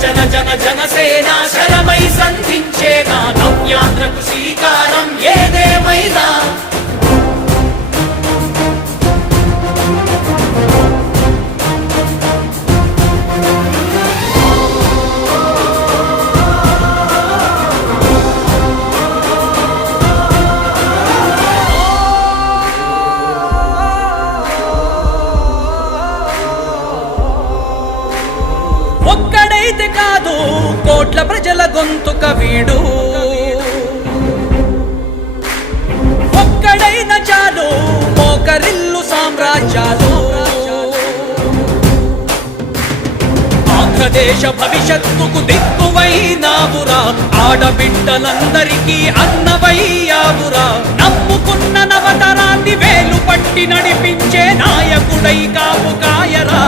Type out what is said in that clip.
జన జన జనసేన శరమై సంధించేనా నవ్యాంధ్రకు శ్రీకారం ఏదేమైనా ఒక్కడైతే కాదు కోట్ల ప్రజల గొంతుక వీడు ఒక్కడైన చాలు మోకరిల్లు సామ్రాజ్యాలు ఆంధ్రదేశ భవిష్యత్తుకు దిక్కువైనావురా ఆడబిడ్డలందరికీ అన్నవయ్యావురా నమ్ముకున్న నవతరాన్ని వేలు పట్టి నడిపించే నాయకుడై కాపు కాయరా